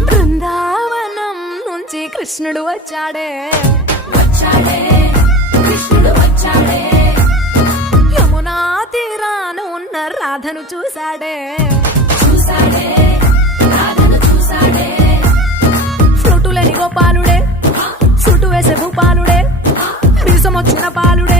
బృందావనం నుంచి కృష్ణుడు వచ్చాడే కృష్ణుడు వచ్చాడే యమునా తీరాన ఉన్న రాధను చూశాడే రాధను చూసాడే ఫ్లూటులేని గోపాలుడే సూటు వేసే భూపాలుడే మీసం వచ్చిన పాలుడే